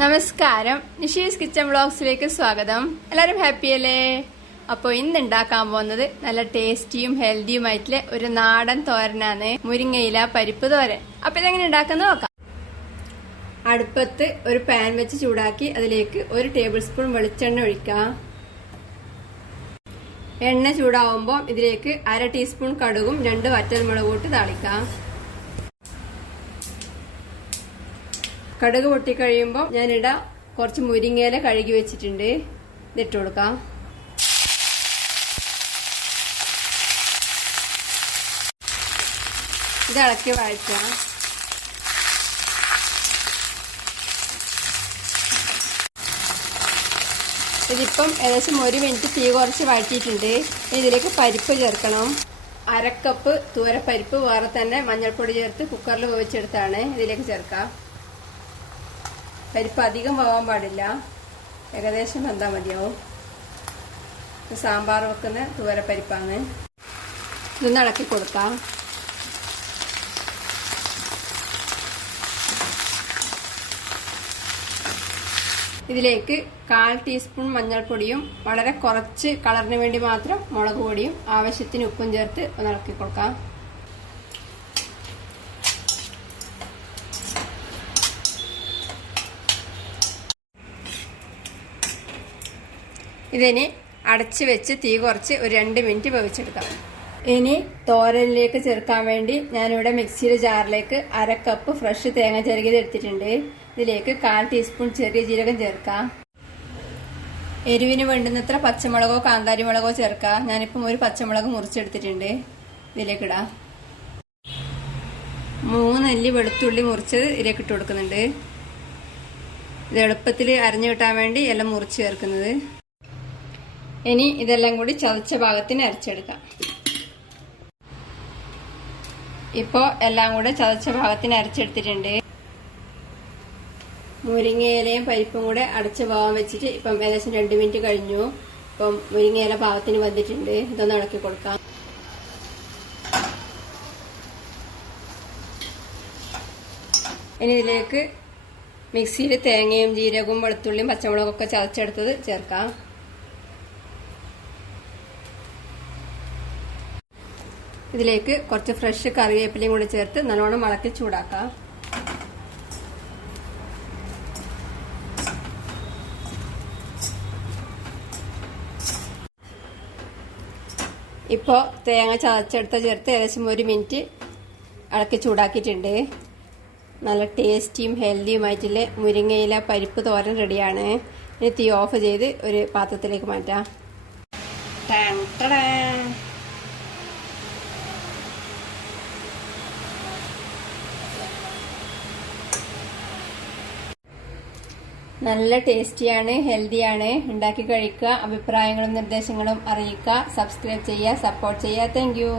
നമസ്കാരം, നിഷീസ് കിച്ചൺ വ്ളോഗ്സിലേക്ക് സ്വാഗതം. എല്ലാവരും ഹാപ്പിയല്ലേ? അപ്പോൾ ഇന്ന് ഉണ്ടാക്കാൻ പോകുന്നത് നല്ല ടേസ്റ്റിയും ഹെൽത്തിയുമായിട്ടുള്ള ഒരു നാടൻ തോരനാണ്, മുരിങ്ങയില പരിപ്പ് തോരൻ. അപ്പൊ ഇതെങ്ങനെ ഉണ്ടാക്കുന്നത് നോക്കാം. അടുപ്പത്ത് ഒരു പാൻ വെച്ച് ചൂടാക്കി അതിലേക്ക് 1 ടേബിൾ സ്പൂൺ വെളിച്ചെണ്ണ ഒഴിക്കാം. എണ്ണ ചൂടാവുമ്പോൾ ഇതിലേക്ക് 1/2 ടീസ്പൂൺ കടുകും 2 വറ്റൽമുളകും ഇട്ട് താളിക്കാം. കടുക് പൊട്ടിക്കഴിയുമ്പോൾ ഞാനിടാം കുറച്ച് മുരിങ്ങയില കഴുകി വെച്ചിട്ടുണ്ട്, ഇതിട്ട് കൊടുക്കാം. ഇത് ഇളക്കി വഴറ്റാം. ഇതിപ്പം ഏകദേശം 1 മിനിറ്റ് തീ കുറച്ച് വഴറ്റിയിട്ടുണ്ട്. ഇതിലേക്ക് പരിപ്പ് ചേർക്കണം. 1/2 കപ്പ് തൂരപ്പരിപ്പ് വേറെ തന്നെ മഞ്ഞൾപ്പൊടി ചേർത്ത് കുക്കറിൽ വേവിച്ചെടുത്താണ് ഇതിലേക്ക് ചേർക്കാം. പരിപ്പ് അധികം പോകാൻ പാടില്ല, ഏകദേശം വെന്താൽ മതിയാവും. സാമ്പാർ വെക്കുന്ന തൂരപ്പരിപ്പാണ്. ഇതൊന്ന് ഇളക്കി കൊടുക്കാം. ഇതിലേക്ക് 1/4 ടീസ്പൂൺ മഞ്ഞൾപ്പൊടിയും വളരെ കുറച്ച് കളറിന് വേണ്ടി മാത്രം മുളക് പൊടിയും ആവശ്യത്തിന് ഉപ്പും ചേർത്ത് ഒന്ന് ഇളക്കി കൊടുക്കാം. ഇതിന് അടച്ചു വെച്ച് തീ കുറച്ച് ഒരു 2 മിനിറ്റ് വേവിച്ചെടുക്കാം. ഇനി തോരനിലേക്ക് ചേർക്കാൻ വേണ്ടി ഞാനിവിടെ മിക്സിയുടെ ജാറിലേക്ക് 1/2 കപ്പ് ഫ്രഷ് തേങ്ങ ചിരകിയത് എടുത്തിട്ടുണ്ട്. ഇതിലേക്ക് 1/4 ടീസ്പൂൺ ചെറിയ ജീരകം ചേർക്കാം. എരിവിന് വേണ്ടുന്നത്ര പച്ചമുളകോ കാന്താരി മുളകോ ചേർക്കാം. ഞാനിപ്പം ഒരു പച്ചമുളക് മുറിച്ചെടുത്തിട്ടുണ്ട്, ഇതിലേക്കിടാം. 3 അല്ലി വെളുത്തുള്ളി മുറിച്ചത് ഇതിലേക്ക് ഇട്ട് കൊടുക്കുന്നുണ്ട്. ഇത് എളുപ്പത്തിൽ അരഞ്ഞു കിട്ടാൻ വേണ്ടി എല്ലാം മുറിച്ച് ചേർക്കുന്നത്. ഇനി ഇതെല്ലാം കൂടി ചതച്ച ഭാഗത്തിന് അരച്ചെടുക്കാം. ഇപ്പോൾ എല്ലാം കൂടെ ചതച്ച ഭാഗത്തിന് അരച്ചെടുത്തിട്ടുണ്ട്. മുരിങ്ങയിലയും പരിപ്പും കൂടെ അടച്ച ഭാഗം വെച്ചിട്ട് ഇപ്പം ഏകദേശം 2 മിനിറ്റ് കഴിഞ്ഞു. ഇപ്പം മുരിങ്ങയില ഭാഗത്തിന് വന്നിട്ടുണ്ട്. ഇതൊന്ന് ഇളക്കി കൊടുക്കാം. ഇനി ഇതിലേക്ക് മിക്സിയിൽ തേങ്ങയും ജീരകവും വെളുത്തുള്ളിയും പച്ചമുളകും ഒക്കെ ചതച്ചെടുത്തത് ചേർക്കാം. ഇതിലേക്ക് കുറച്ച് ഫ്രഷ് കറിവേപ്പിലയും കൂടി ചേർത്ത് നല്ലോണം ഇളക്കി ചൂടാക്കാം. ഇപ്പോൾ തേങ്ങ ചതച്ചെടുത്ത ചേർത്ത് ഏകദേശം 1 മിനിറ്റ് ഇളക്കി ചൂടാക്കിയിട്ടുണ്ട്. നല്ല ടേസ്റ്റിയും ഹെൽത്തിയുമായിട്ടുള്ള മുരിങ്ങയില പരിപ്പ് തോരൻ റെഡിയാണ്. ഇനി തീ ഓഫ് ചെയ്ത് ഒരു പാത്രത്തിലേക്ക് മാറ്റാം. നല്ല ടേസ്റ്റിയാണ്, ഹെൽത്തിയാണ്. ഉണ്ടാക്കി കഴിക്കുക. അഭിപ്രായങ്ങളും നിർദ്ദേശങ്ങളും അറിയിക്കുക. സബ്സ്ക്രൈബ് ചെയ്യുക, സപ്പോർട്ട് ചെയ്യുക. Thank you.